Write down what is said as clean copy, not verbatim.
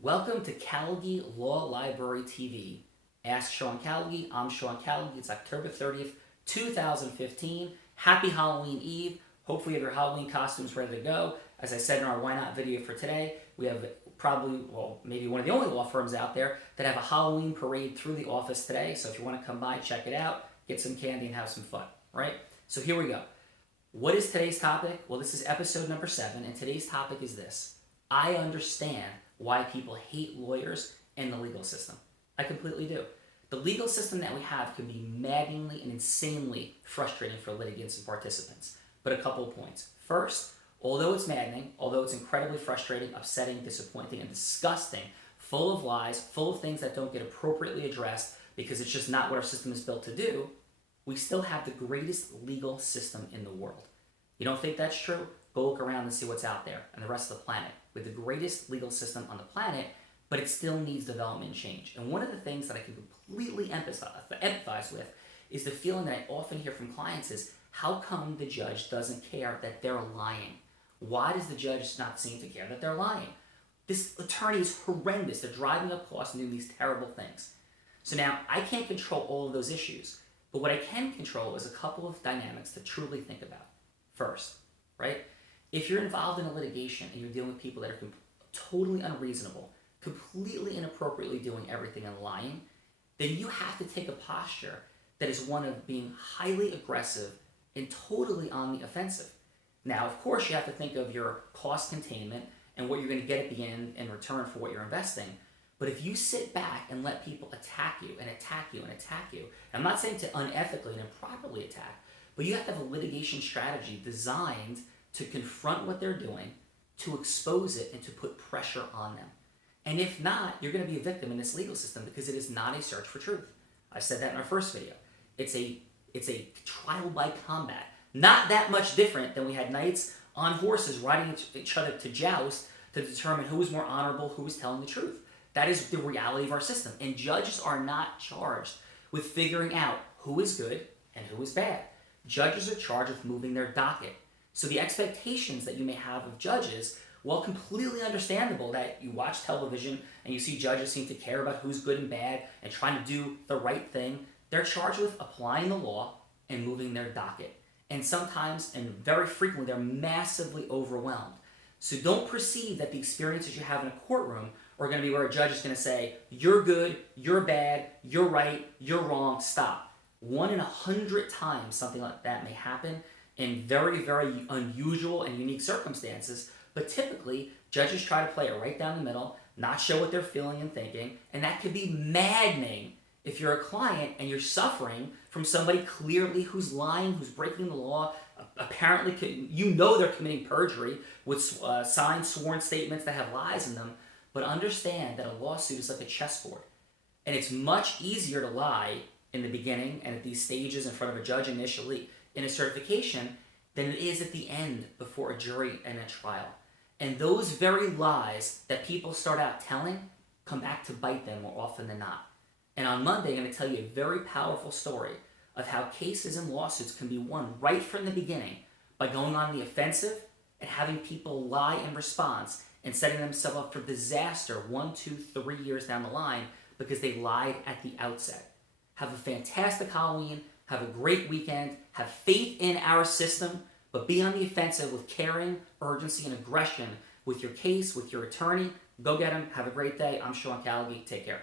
Welcome to Callagy Law Library TV. Ask Sean Callagy. I'm Sean Callagy. It's October 30th, 2015. Happy Halloween Eve. Hopefully you have your Halloween costumes ready to go. As I said in our Why Not video for today, we have probably, maybe one of the only law firms out there that have a Halloween parade through the office today. So if you want to come by, check it out, get some candy and have some fun, right? So here we go. What is today's topic? Well, this is episode number 7, and today's topic is this. I understand why people hate lawyers and the legal system. I completely do. The legal system that we have can be maddeningly and insanely frustrating for litigants and participants. But a couple of points. First, although it's maddening, although it's incredibly frustrating, upsetting, disappointing, and disgusting, full of lies, full of things that don't get appropriately addressed because it's just not what our system is built to do, we still have the greatest legal system in the world. You don't think that's true? Go look around and see what's out there and the rest of the planet. With the greatest legal system on the planet, but it still needs development and change. And one of the things that I can completely empathize with is the feeling that I often hear from clients is, how come the judge doesn't care that they're lying? Why does the judge not seem to care that they're lying? This attorney is horrendous. They're driving up costs and doing these terrible things. So now, I can't control all of those issues, but what I can control is a couple of dynamics to truly think about. First, right? If you're involved in a litigation and you're dealing with people that are totally unreasonable, completely inappropriately doing everything and lying, then you have to take a posture that is one of being highly aggressive and totally on the offensive. Now, of course, you have to think of your cost containment and what you're going to get at the end in return for what you're investing. But if you sit back and let people attack you and attack you and attack you, I'm not saying to unethically and improperly attack, but you have to have a litigation strategy designed to confront what they're doing, to expose it, and to put pressure on them. And if not, you're going to be a victim in this legal system because it is not a search for truth. I said that in our first video. It's a trial by combat. Not that much different than we had knights on horses riding each other to joust to determine who was more honorable, who was telling the truth. That is the reality of our system. And judges are not charged with figuring out who is good and who is bad. Judges are charged with moving their docket. So the expectations that you may have of judges, while completely understandable that you watch television and you see judges seem to care about who's good and bad and trying to do the right thing, they're charged with applying the law and moving their docket. And sometimes, and very frequently, they're massively overwhelmed. So don't perceive that the experiences you have in a courtroom are going to be where a judge is going to say, you're good, you're bad, you're right, you're wrong, stop. 1 in 100 times something like that may happen in very, very unusual and unique circumstances, but typically, judges try to play it right down the middle, not show what they're feeling and thinking, and that could be maddening if you're a client and you're suffering from somebody clearly who's lying, who's breaking the law, apparently you know they're committing perjury with signed sworn statements that have lies in them, but understand that a lawsuit is like a chessboard, and it's much easier to lie in the beginning and at these stages in front of a judge initially in a certification than it is at the end before a jury and a trial. And those very lies that people start out telling come back to bite them more often than not. And on Monday, I'm going to tell you a very powerful story of how cases and lawsuits can be won right from the beginning by going on the offensive and having people lie in response and setting themselves up for disaster 1, 2, 3 years down the line because they lied at the outset. Have a fantastic Halloween. Have a great weekend. Have faith in our system, but be on the offensive with caring, urgency, and aggression with your case, with your attorney. Go get them. Have a great day. I'm Sean Callagy. Take care.